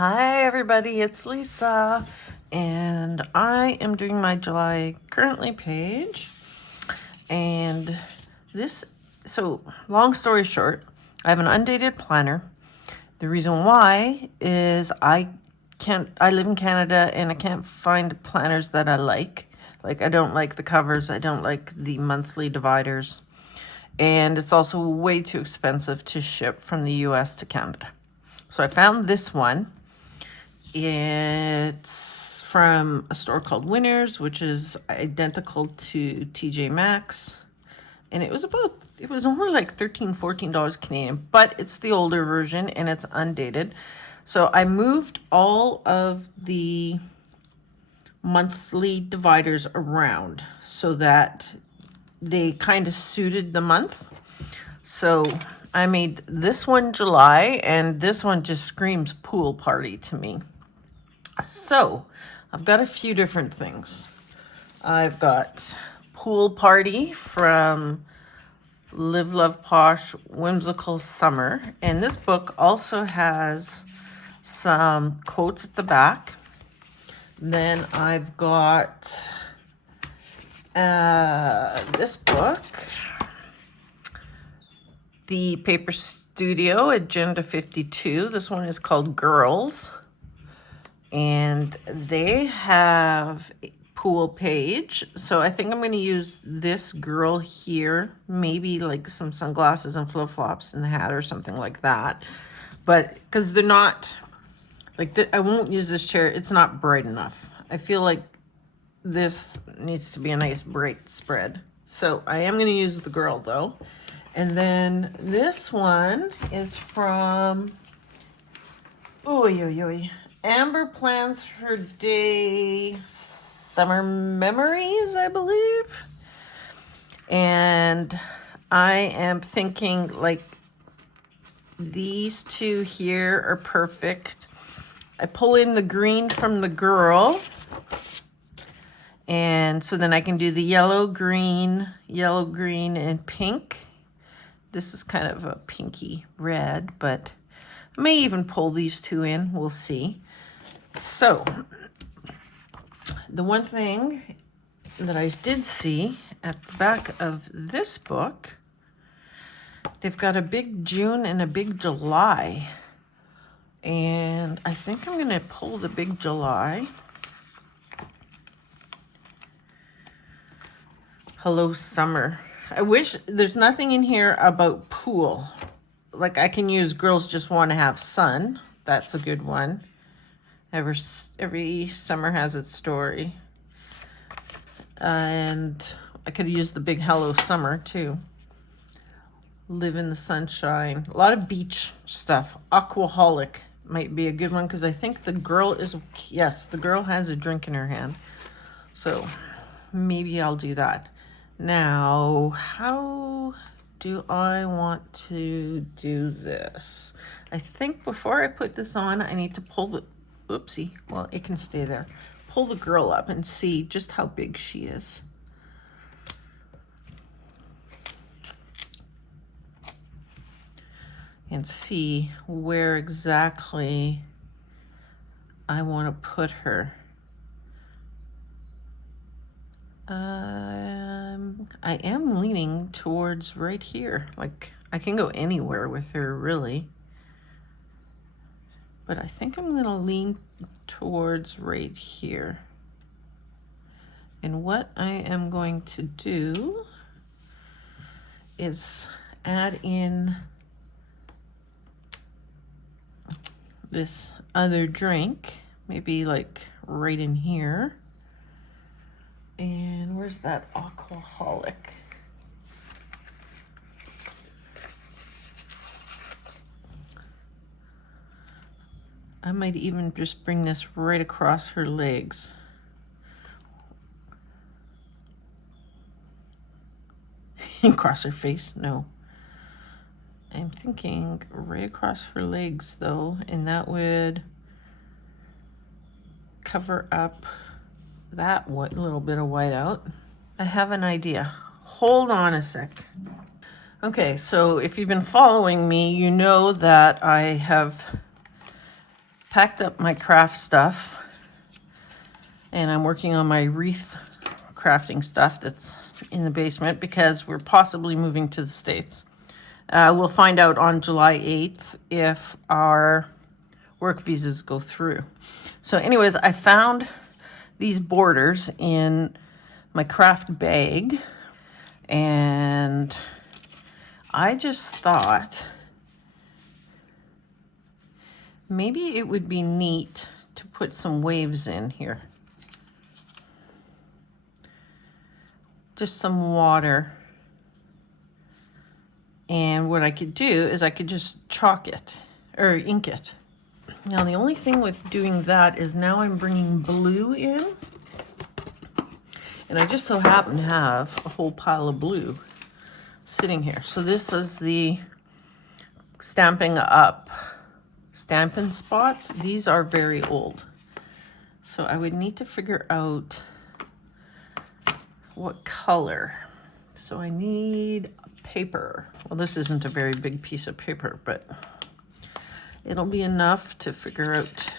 Hi everybody, it's Lisa, and I am doing my July currently page. And so long story short, I have an undated planner. The reason why is I live in Canada and I can't find planners that I like. Like, I don't like the covers, I don't like the monthly dividers, and it's also way too expensive to ship from the US to Canada. So I found this one. It's from a store called Winners, which is identical to TJ Maxx. And it was only like $13-14 Canadian, but it's the older version and it's undated. So I moved all of the monthly dividers around so that they kind of suited the month. So I made this one July, and this one just screams pool party to me. So I've got a few different things. I've got Pool Party from Live, Love, Posh, Whimsical Summer. And this book also has some quotes at the back. Then I've got this book, The Paper Studio, Agenda 52. This one is called Girls. And they have a pool page. So I think I'm going to use this girl here, maybe like some sunglasses and flip-flops and a hat or something like that. But because they're not, like, I won't use this chair. It's not bright enough. I feel like this needs to be a nice bright spread. So I am going to use the girl though. And then this one is from, Amber Plans Her Day Summer Memories, I believe. And I am thinking like these two here are perfect. I pull in the green from the girl. And so then I can do the yellow, green, and pink. This is kind of a pinky red, but I may even pull these two in. We'll see. So the one thing that I did see at the back of this book, they've got a big June and a big July. And I think I'm going to pull the big July. Hello, Summer. I wish there's nothing in here about pool. Like, I can use Girls Just Want to Have Sun. That's a good one. Every summer has its story. And I could use the big Hello Summer too. Live in the Sunshine. A lot of beach stuff. Aquaholic might be a good one because I think the girl the girl has a drink in her hand. So maybe I'll do that. Now, how do I want to do this? I think before I put this on, I need to pull the, oopsie, well, it can stay there. Pull the girl up and see just how big she is. And see where exactly I want to put her. I am leaning towards right here. Like, I can go anywhere with her, really. But I think I'm going to lean towards right here. And what I am going to do is add in this other drink, maybe like right in here. And where's that Aquaholic? I might even just bring this right across her legs. Across her face? No. I'm thinking right across her legs though, and that would cover up that little bit of white out. I have an idea. Hold on a sec. Okay, so if you've been following me, you know that I have packed up my craft stuff, and I'm working on my wreath crafting stuff that's in the basement because we're possibly moving to the States. We'll find out on July 8th if our work visas go through. So anyways, I found these borders in my craft bag, and I just thought maybe it would be neat to put some waves in here. Just some water. And what I could do is I could just chalk it or ink it. Now the only thing with doing that is now I'm bringing blue in. And I just so happen to have a whole pile of blue sitting here. So this is the Stampin' Up Stampin' spots. These are very old. So I would need to figure out what color. So I need paper. Well, this isn't a very big piece of paper, but it'll be enough to figure out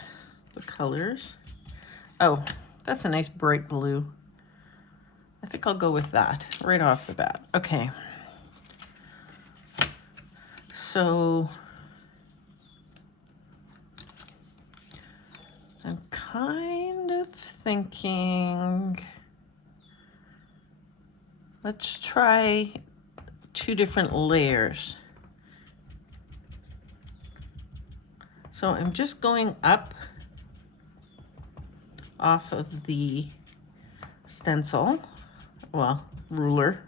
the colors. Oh, that's a nice bright blue. I think I'll go with that right off the bat. Okay. So I'm kind of thinking, let's try 2 different layers. So I'm just going up off of the stencil, well, ruler.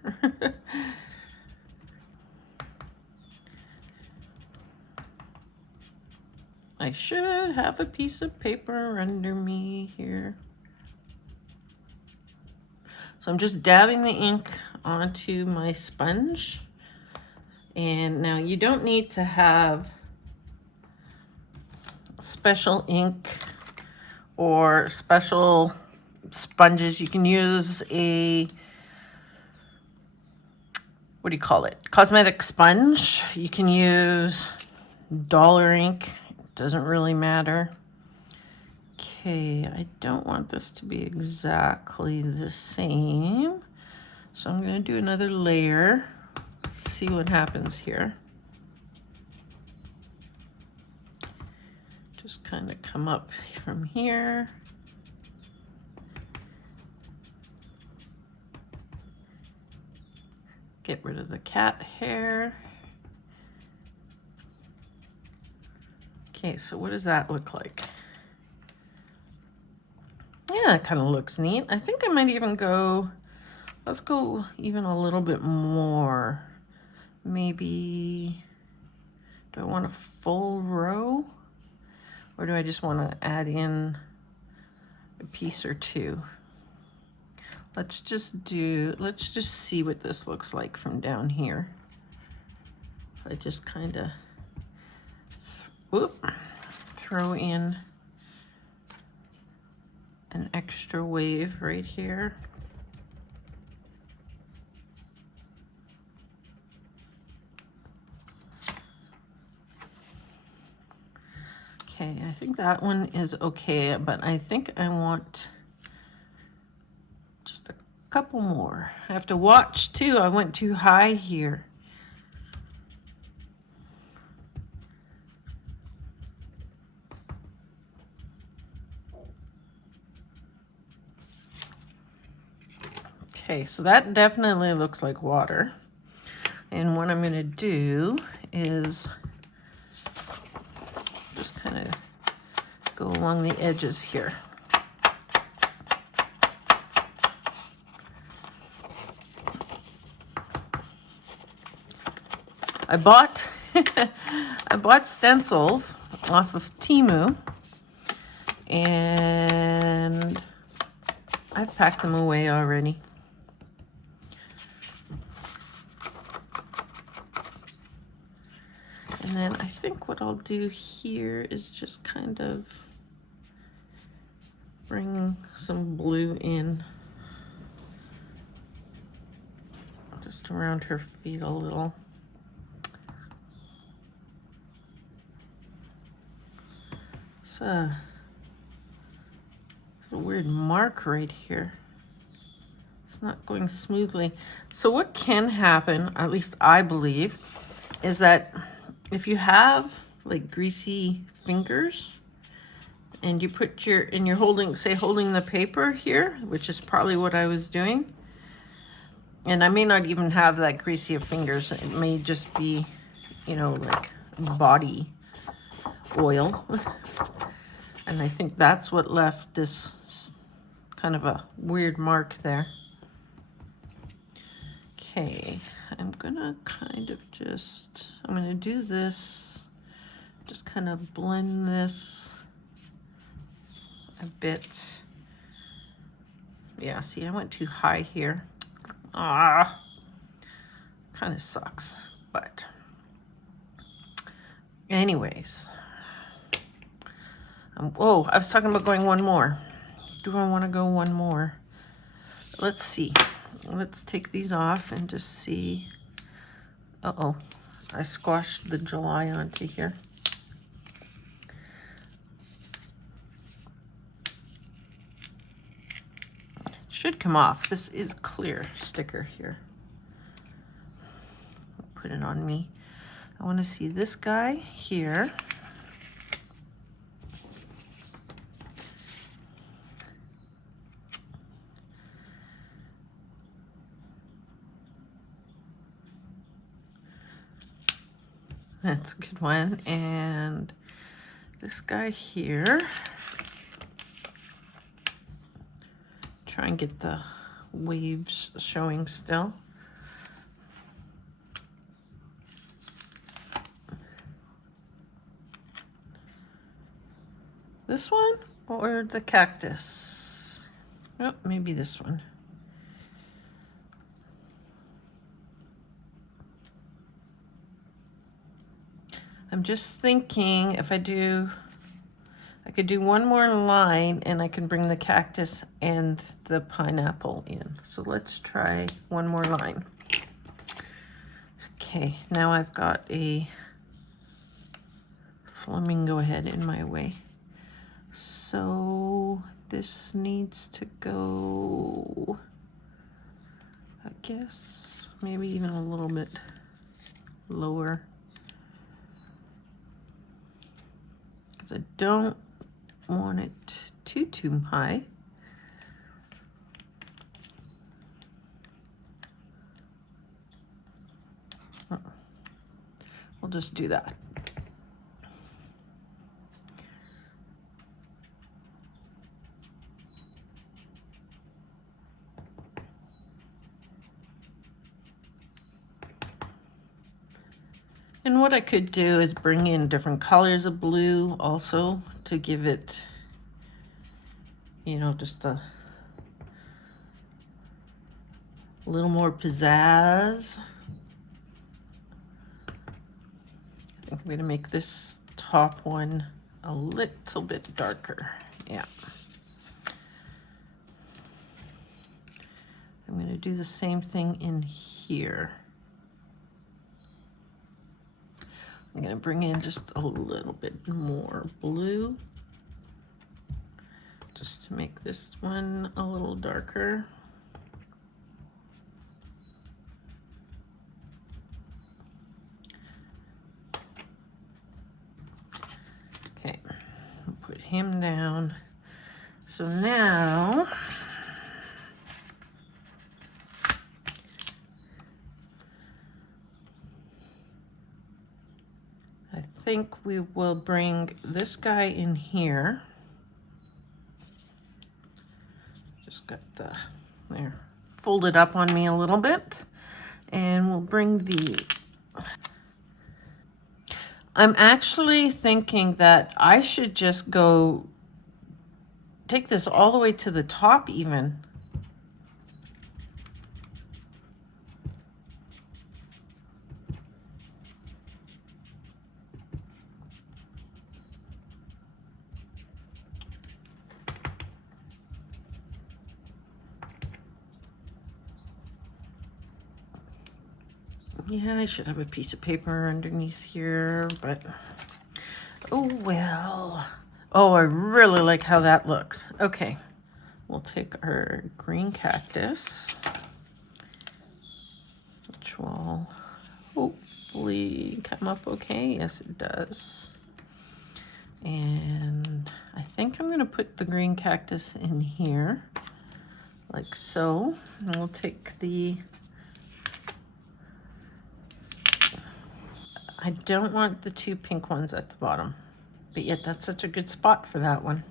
I should have a piece of paper under me here. So I'm just dabbing the ink onto my sponge. And now you don't need to have special ink or special sponges. You can use a, what do you call it? Cosmetic sponge. You can use dollar ink. It doesn't really matter. Okay, I don't want this to be exactly the same. So I'm going to do another layer. See what happens here. Just kind of come up from here. Get rid of the cat hair. Okay, so what does that look like? Yeah, it kind of looks neat. I think I might even go, let's go even a little bit more. Maybe, do I want a full row? Or do I just want to add in a piece or 2? Let's just see what this looks like from down here. I just kind of throw in an extra wave right here. Okay, I think that one is okay, but I think I want just a couple more. I have to watch too. I went too high here. Okay, so that definitely looks like water. And what I'm going to do is just kind of go along the edges here. I bought I bought stencils off of Temu, and I've packed them away already. And then I think what I'll do here is just kind of bring some blue in just around her feet a little. So a weird mark right here. It's not going smoothly. So what can happen, at least I believe, is that if you have like greasy fingers and you put and you're holding, say holding the paper here, which is probably what I was doing, and I may not even have that greasy of fingers. It may just be, you know, like body oil. And I think that's what left this kind of a weird mark there. Okay, I'm gonna kind of I'm gonna do this, just kind of blend this a bit. Yeah, see, I went too high here. Ah, kind of sucks, but anyways. Oh, I was talking about going one more. Do I want to go one more? Let's see. Let's take these off and just see. Uh-oh, I squashed the July onto here. Should come off. This is clear sticker here. Put it on me. I want to see this guy here. That's a good one. And this guy here. Try and get the waves showing still. This one or the cactus? Oh, maybe this one. I'm just thinking if I could do one more line and I can bring the cactus and the pineapple in. So let's try one more line. Okay, now I've got a flamingo head in my way. So this needs to go, I guess, maybe even a little bit lower. Because I don't want it too high. We'll just do that. And what I could do is bring in different colors of blue also to give it, you know, just a little more pizzazz. I think I'm going to make this top one a little bit darker. Yeah. I'm going to do the same thing in here. I'm going to bring in just a little bit more blue, just to make this one a little darker. Okay, I'll put him down. So now, I think we will bring this guy in here. Just got the, there, fold it up on me a little bit. And we'll bring the, I'm actually thinking that I should just go, take this all the way to the top even. Yeah, I should have a piece of paper underneath here, but oh well. Oh, I really like how that looks. Okay, we'll take our green cactus, which will hopefully come up okay. Yes, it does. And I think I'm gonna put the green cactus in here, like so. And we'll take the, I don't want the two pink ones at the bottom, but yet that's such a good spot for that one.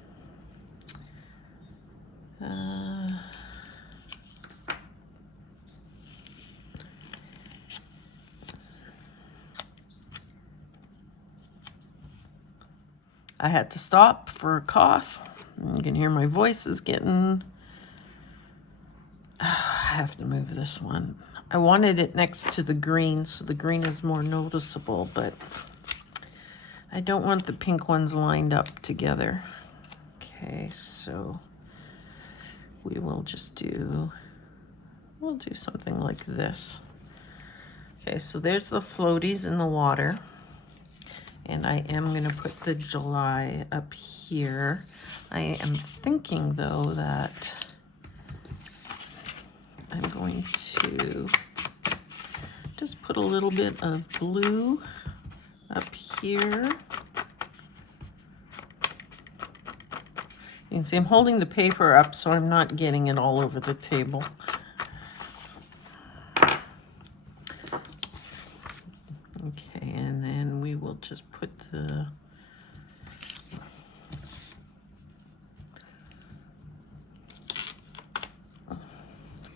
I had to stop for a cough. You can hear my voice is getting, I have to move this one. I wanted it next to the green, so the green is more noticeable, but I don't want the pink ones lined up together. Okay, so we will just we'll do something like this. Okay, so there's the floaties in the water. And I am gonna put the July up here. I am thinking though that I'm going to just put a little bit of blue up here. You can see I'm holding the paper up so I'm not getting it all over the table. Okay, and then we will just put the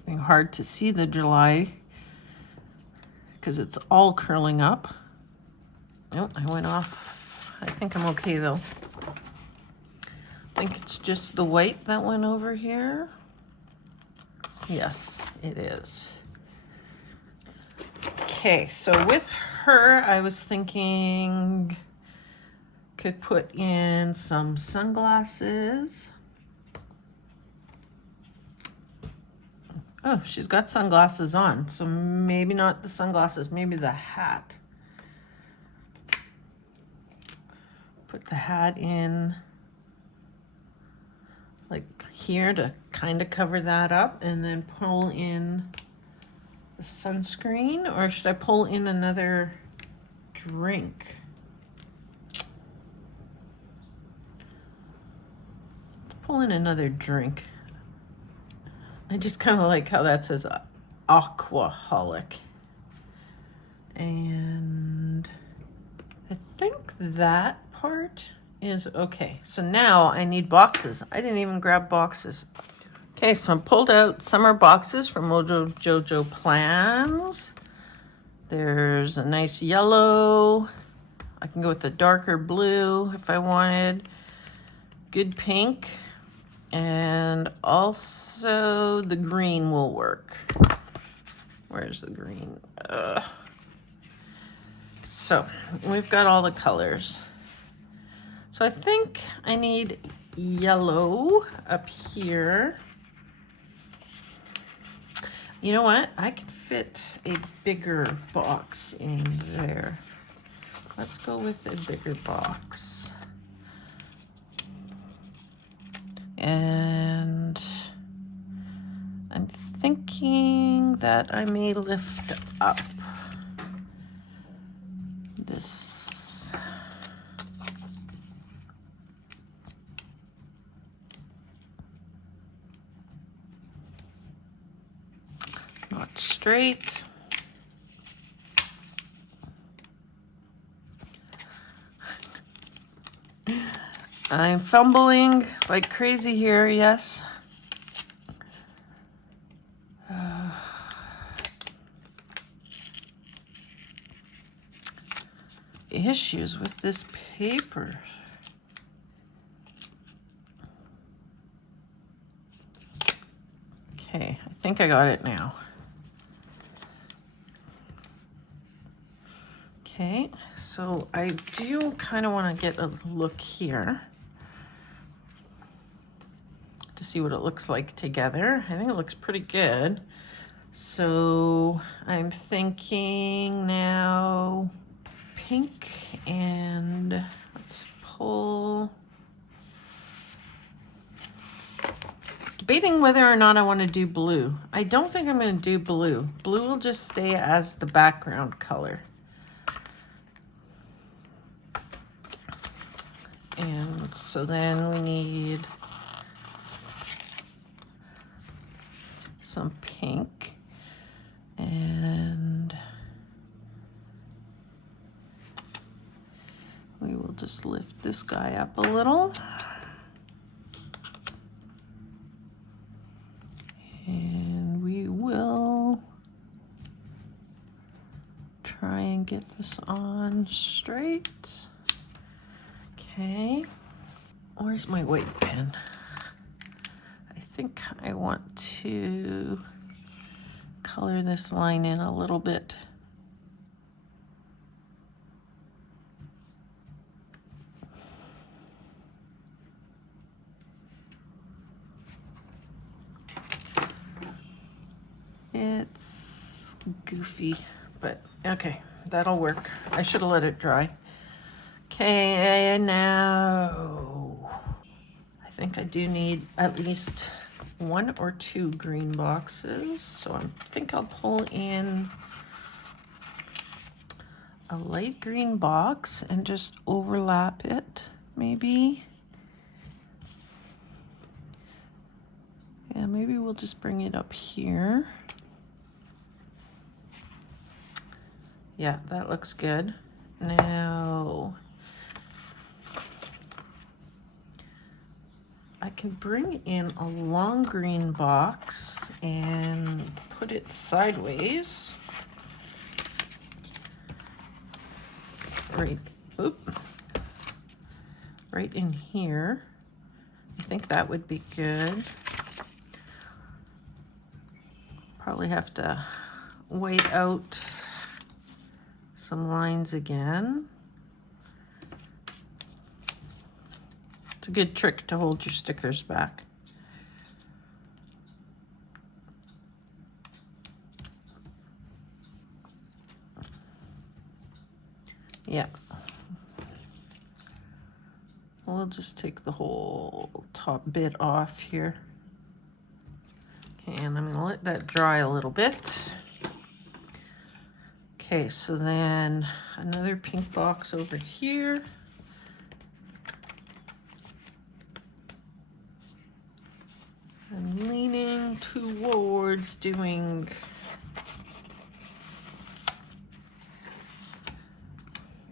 it's hard to see the July because it's all curling up. Nope, I went off. I think I'm okay though. I think it's just the white that went over here. Yes, it is. Okay, so with her, I was thinking could put in some sunglasses. Oh, she's got sunglasses on, so maybe not the sunglasses, maybe the hat. Put the hat in like here to kind of cover that up, and then pull in the sunscreen, or should I pull in another drink? Pull in another drink. I just kind of like how that says aquaholic. And I think that part is okay. So now I need boxes. I didn't even grab boxes. Okay, so I pulled out summer boxes from Mojo Jojo Plans. There's a nice yellow. I can go with a darker blue if I wanted. Good pink. And also the green will work. Where's the green? So we've got all the colors. So I think I need yellow up here. You know what? I can fit a bigger box in there. Let's go with a bigger box. And I'm thinking that I may lift up this. Not straight. I'm fumbling like crazy here, yes. Issues with this paper. Okay, I think I got it now. Okay, so I do kind of want to get a look here to see what it looks like together. I think it looks pretty good. So I'm thinking now pink, and let's pull debating whether or not I want to do blue. I don't think I'm going to do blue. Blue will just stay as the background color. And so then we need some pink, and we will just lift this guy up a little. And we will try and get this on straight. Okay, where's my white pen? I think I want to color this line in a little bit. It's goofy, but okay, that'll work. I should have let it dry. Okay, now I think I do need at least 1 or 2 green boxes. So I think I'll pull in a light green box and just overlap it, maybe. Yeah, maybe we'll just bring it up here. Yeah, that looks good. Now, I can bring in a long green box and put it sideways. Right in here. I think that would be good. Probably have to white out some lines again. It's a good trick to hold your stickers back. Yeah. We'll just take the whole top bit off here. Okay, and I'm gonna let that dry a little bit. Okay, so then another pink box over here. I'm leaning towards doing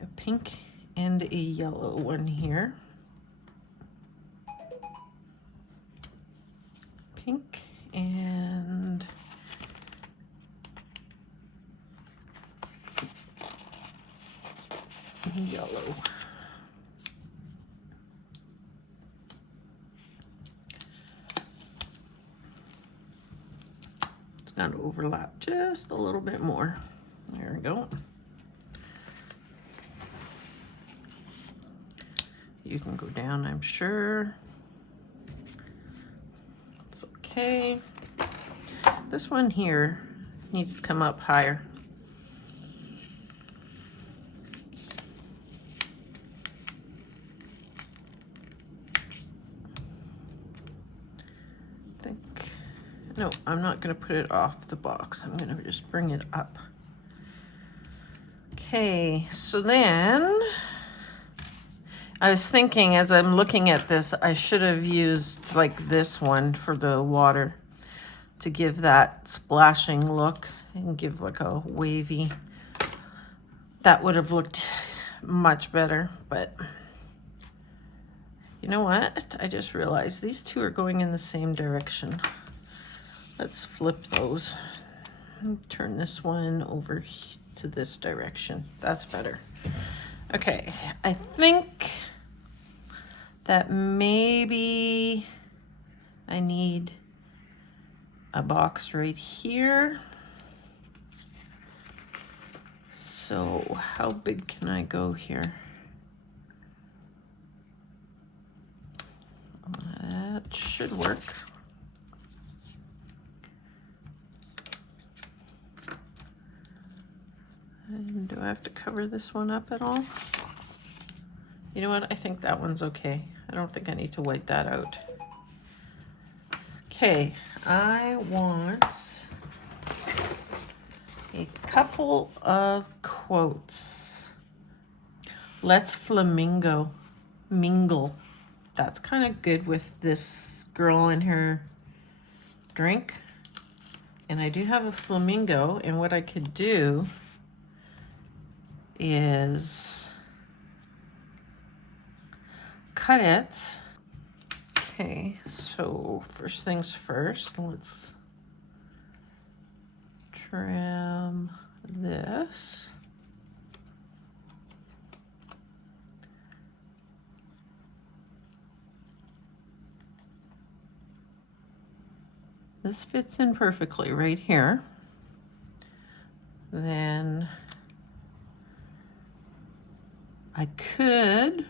a pink and a yellow one here. Pink and yellow. It's got to overlap just a little bit more. There we go. You can go down, I'm sure. It's okay. This one here needs to come up higher. No, I'm not going to put it off the box. I'm going to just bring it up. Okay, so then I was thinking as I'm looking at this, I should have used like this one for the water to give that splashing look and give like a wavy. That would have looked much better, but you know what? I just realized these two are going in the same direction. Let's flip those. Turn this one over to this direction. That's better. Okay, I think that maybe I need a box right here. So how big can I go here? That should work. And do I have to cover this one up at all? You know what? I think that one's okay. I don't think I need to white that out. Okay, I want a couple of quotes. Let's mingle. That's kind of good with this girl and her drink. And I do have a flamingo, and what I could do is cut it. Okay, so first things first, let's trim this. This fits in perfectly right here. Then I can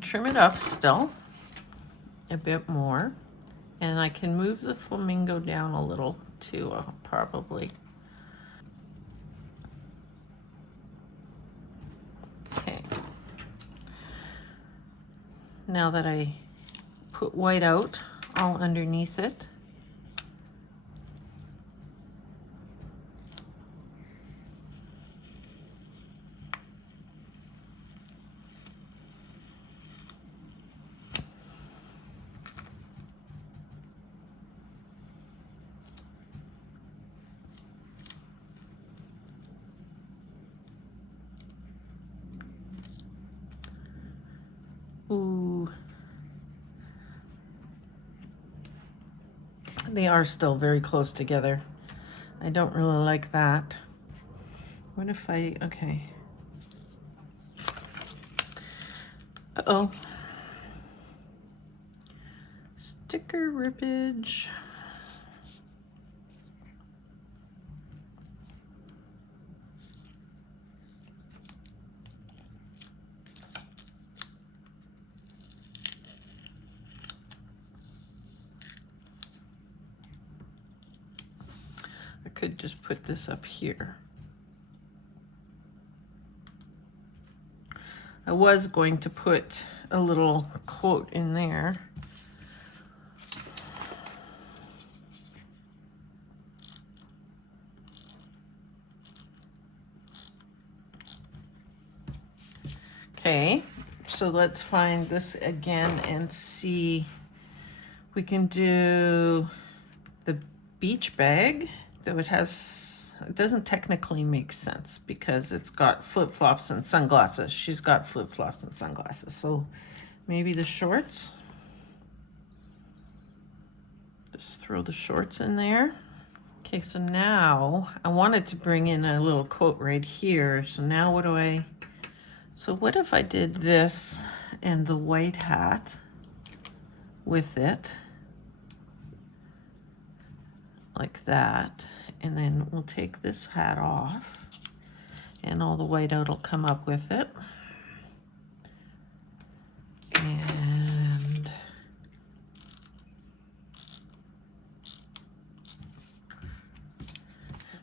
trim it up still a bit more, and I can move the flamingo down a little too, probably. Okay. Now that I put white out all underneath it, ooh, they are still very close together. I don't really like that. What if okay. Uh-oh. Sticker rippage. I could just put this up here. I was going to put a little quote in there. Okay, so let's find this again and see. We can do the beach bag, though it doesn't technically make sense because it's got flip-flops and sunglasses. She's got flip-flops and sunglasses, so maybe the shorts. Just throw the shorts in there. Okay, so now I wanted to bring in a little quote right here. So now so what if I did this and the white hat with it, like that, and then we'll take this hat off and all the white out will come up with it. And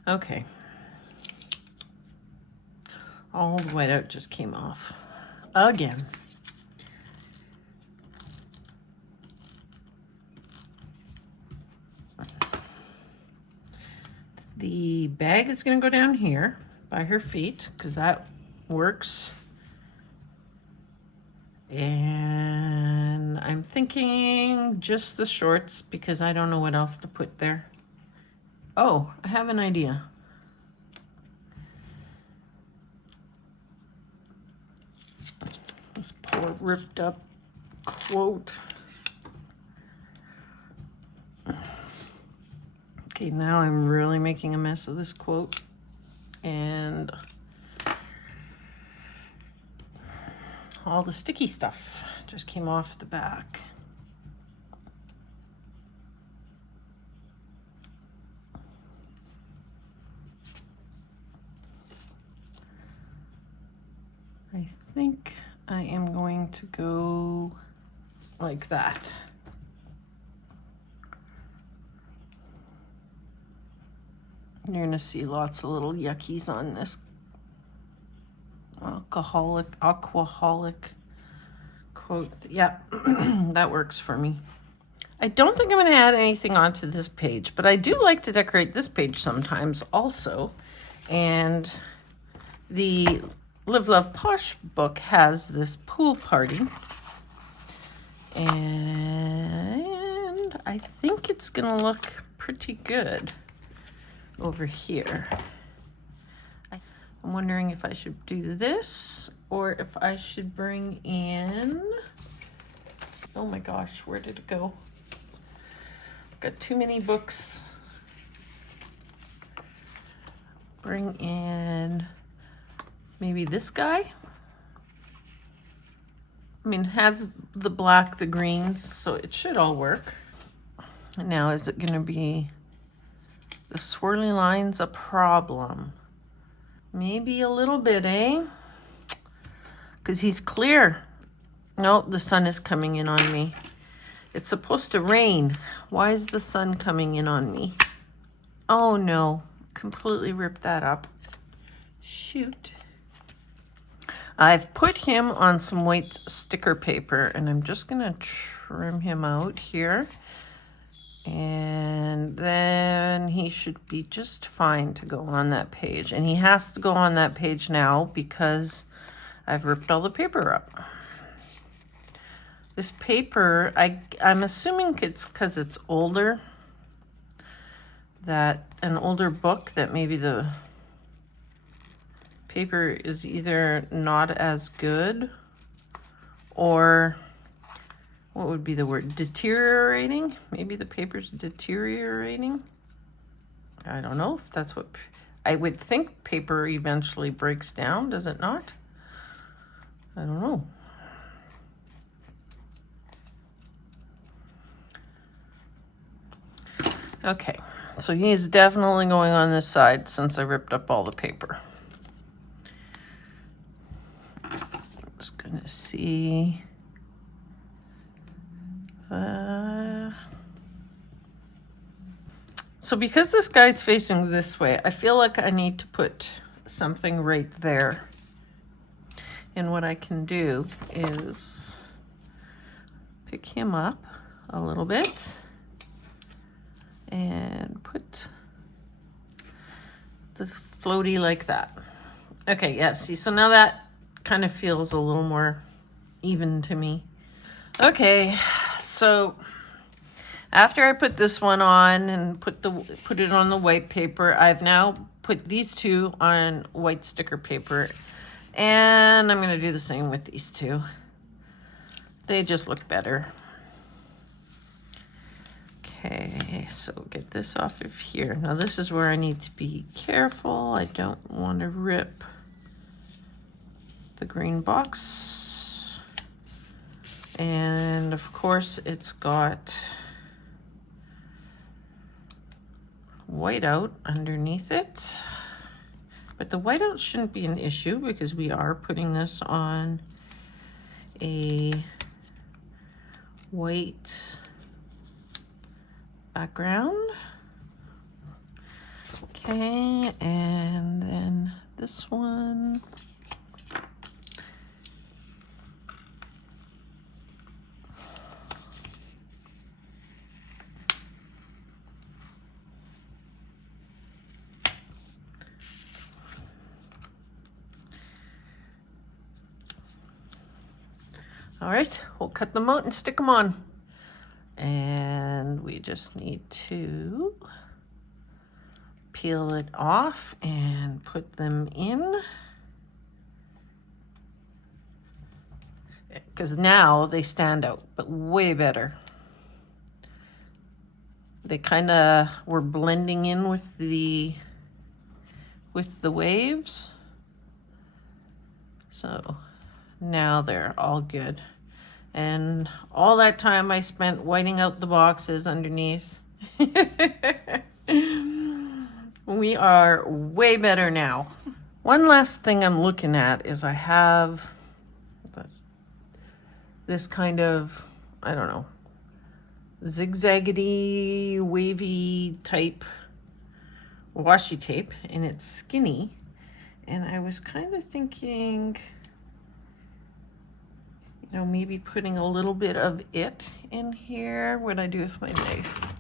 okay, all the white out just came off again. The bag is going to go down here by her feet because that works. And I'm thinking just the shorts because I don't know what else to put there. Oh, I have an idea. This poor ripped up quote. Okay, now I'm really making a mess of this quote. And all the sticky stuff just came off the back. I think I am going to go like that. You're gonna see lots of little yuckies on this aquaholic quote. Yeah, that works for me. I don't think I'm going to add anything onto this page, but I do like to decorate this page sometimes also. And the Live Love Posh book has this pool party. And I think it's going to look pretty good over here. I'm wondering if I should do this or if I should bring in, oh my gosh, where did it go? Got too many books. Bring in maybe this guy. I mean, it has the black, the greens, so it should all work. Now, is it going to be the swirly lines a problem? Maybe a little bit, eh? Because he's clear. No, the sun is coming in on me. It's supposed to rain. Why is the sun coming in on me? Oh no, completely ripped that up. Shoot. I've put him on some white sticker paper and I'm just gonna trim him out here. And then he should be just fine to go on that page. And he has to go on that page now because I've ripped all the paper up. This paper, I'm assuming it's because it's older, that an older book, that maybe the paper is either not as good or, what would be the word, deteriorating? Maybe the paper's deteriorating. I don't know if that's what, I would think paper eventually breaks down, does it not? I don't know. Okay, so he is definitely going on this side since I ripped up all the paper. I'm just gonna see. So because this guy's facing this way, I feel like I need to put something right there. And what I can do is pick him up a little bit and put the floaty like that. Okay, yeah, see, so now that kind of feels a little more even to me. Okay, so after I put this one on and put it on the white paper, I've now put these two on white sticker paper, and I'm gonna do the same with these two. They just look better. Okay, so get this off of here. Now this is where I need to be careful. I don't want to rip the green box. And of course it's got whiteout underneath it. But the whiteout shouldn't be an issue because we are putting this on a white background. Okay, and then this one. All right, we'll cut them out and stick them on. And we just need to peel it off and put them in. Because now they stand out, but way better. They kind of were blending in with the waves. So now they're all good. And all that time I spent whiting out the boxes underneath. We are way better now. One last thing I'm looking at is I have this kind of, I don't know, zigzaggedy, wavy type washi tape, and it's skinny. And I was kind of thinking, You know, maybe putting a little bit of it in here. What I do with my knife.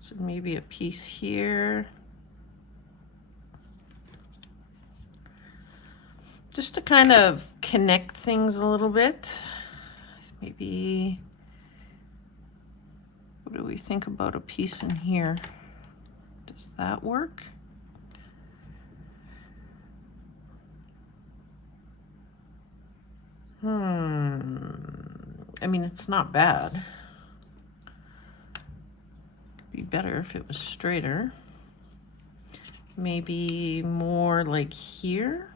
So maybe a piece here. Just to kind of connect things a little bit. Maybe, what do we think about a piece in here? Does that work? I mean, it's not bad. Be better if it was straighter. Maybe more like here.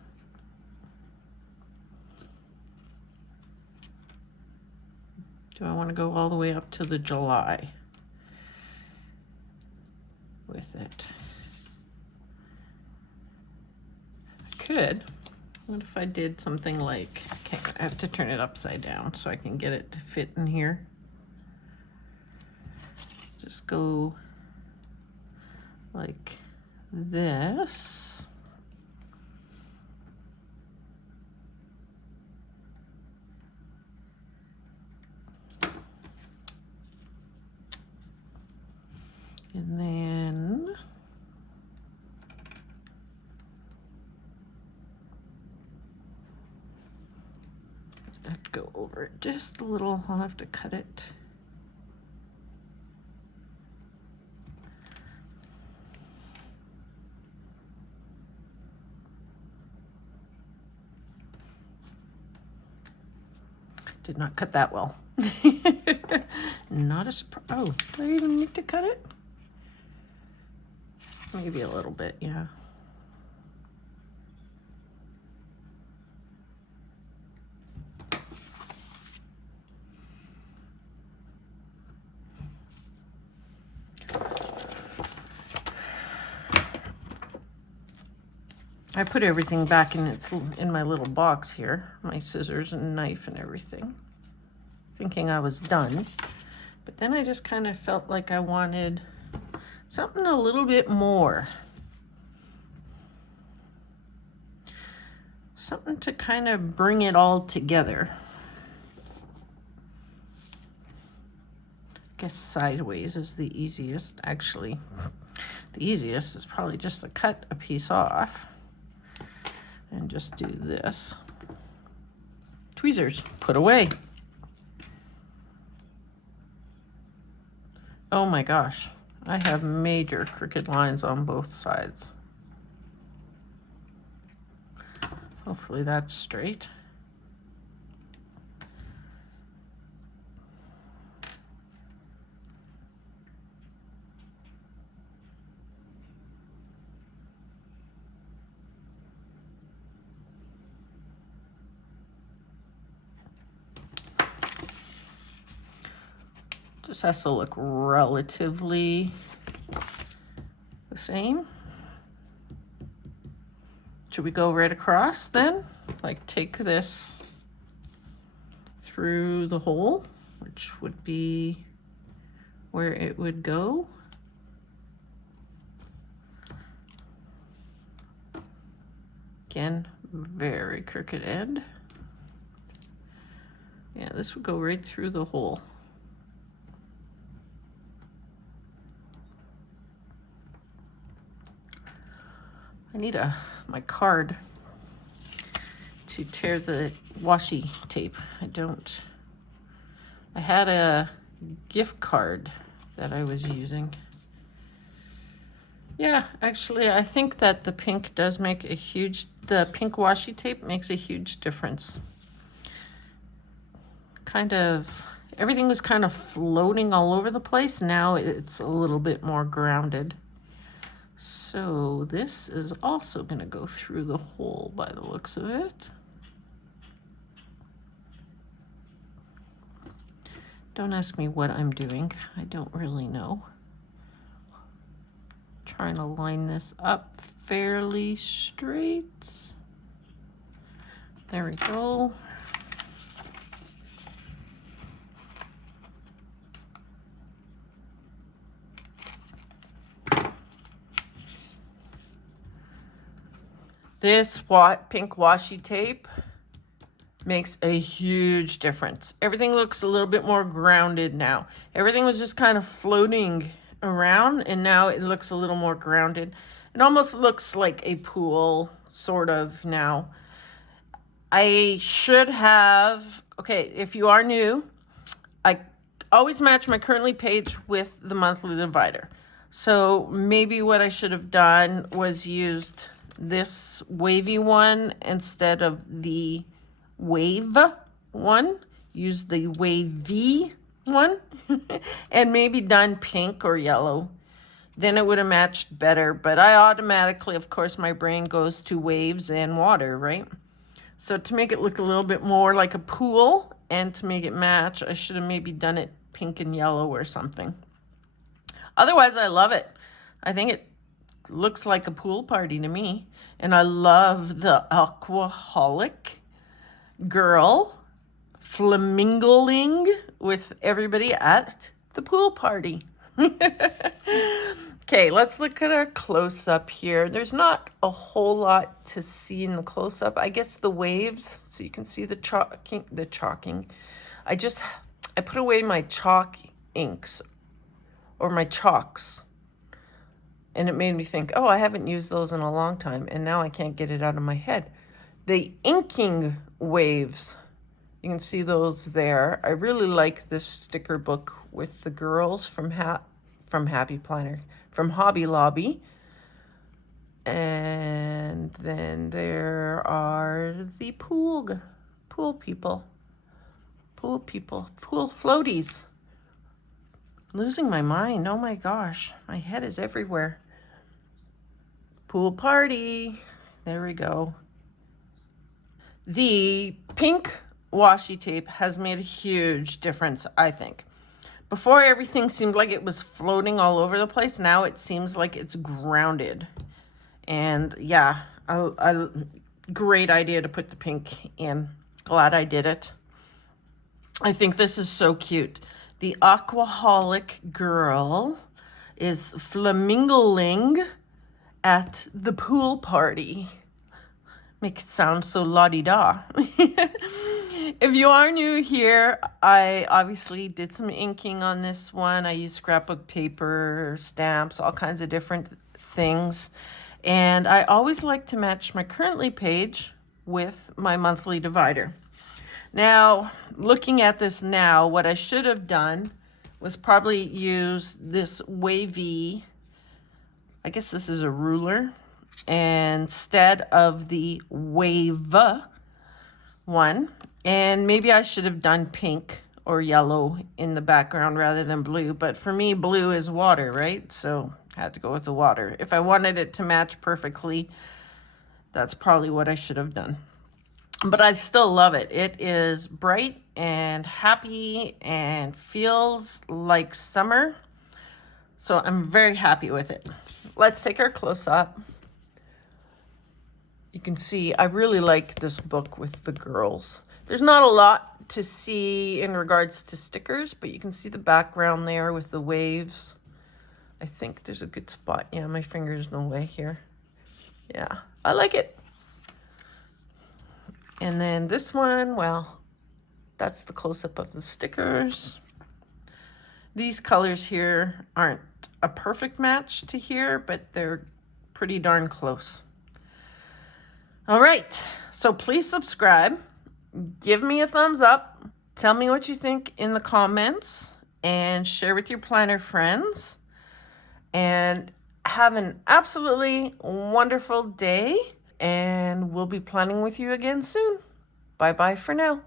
Do I want to go all the way up to the July with it? I could. What if I did something like, okay, I have to turn it upside down so I can get it to fit in here. Just go like this. And then I have to go over it just a little. I'll have to cut it. Did not cut that well. Not a surprise. Oh, do I even need to cut it? Maybe a little bit, yeah. I put everything back in my little box here, my scissors and knife and everything, thinking I was done. But then I just kind of felt like I wanted something a little bit more. Something to kind of bring it all together. I guess sideways is the easiest. Actually, the easiest is probably just to cut a piece off and just do this. Tweezers, put away. Oh my gosh, I have major crooked lines on both sides. Hopefully that's straight. Just has to look relatively the same. Should we go right across then? Like take this through the hole, which would be where it would go. Again, very crooked end. Yeah, this would go right through the hole. I need my card to tear the washi tape. I had a gift card that I was using. Yeah, actually, I think that the pink does make the pink washi tape makes a huge difference. Everything was kind of floating all over the place. Now it's a little bit more grounded. So this is also going to go through the hole by the looks of it. Don't ask me what I'm doing. I don't really know. Trying to line this up fairly straight. There we go. This pink washi tape makes a huge difference. Everything looks a little bit more grounded now. Everything was just kind of floating around, and now it looks a little more grounded. It almost looks like a pool, sort of, now. I should have, okay, if you are new, I always match my currently page with the monthly divider. So maybe what I should have done was used this wavy one instead of the wave one. Use the wavy one and maybe done pink or yellow. Then it would have matched better. But I automatically, of course, my brain goes to waves and water, right? So to make it look a little bit more like a pool and to make it match, I should have maybe done it pink and yellow or something. Otherwise, I love it. I think it looks like a pool party to me. And I love the aquaholic girl flamingoing with everybody at the pool party. Okay, let's look at our close-up here. There's not a whole lot to see in the close-up. I guess the waves, so you can see the chalking. I put away my chalk inks or my chalks. And it made me think, oh, I haven't used those in a long time. And now I can't get it out of my head. The inking waves, you can see those there. I really like this sticker book with the girls from Happy Planner, from Hobby Lobby. And then there are the pool people, pool floaties. Losing my mind. Oh my gosh, my head is everywhere. Pool party. There we go. The pink washi tape has made a huge difference, I think. Before, everything seemed like it was floating all over the place. Now it seems like it's grounded. And yeah, great idea to put the pink in. Glad I did it. I think this is so cute. The aquaholic girl is flamingoing at the pool party. Make it sound so la-di-da. If you are new here, I obviously did some inking on this one. I used scrapbook paper, stamps, all kinds of different things. And I always like to match my currently page with my monthly divider. Now, looking at this now, what I should have done was probably use this wavy, I guess this is a ruler, instead of the wave one. And maybe I should have done pink or yellow in the background rather than blue. But for me, blue is water, right? So I had to go with the water. If I wanted it to match perfectly, that's probably what I should have done. But I still love it. It is bright and happy and feels like summer. So I'm very happy with it. Let's take our close-up. You can see I really like this book with the girls. There's not a lot to see in regards to stickers, but you can see the background there with the waves. I think there's a good spot. Yeah, my finger's no way here. Yeah, I like it. And then this one, well, that's the close-up of the stickers. These colors here aren't a perfect match to here, but they're pretty darn close. All right, so please subscribe. Give me a thumbs up. Tell me what you think in the comments and share with your planner friends. And have an absolutely wonderful day. And we'll be planning with you again soon. Bye-bye for now.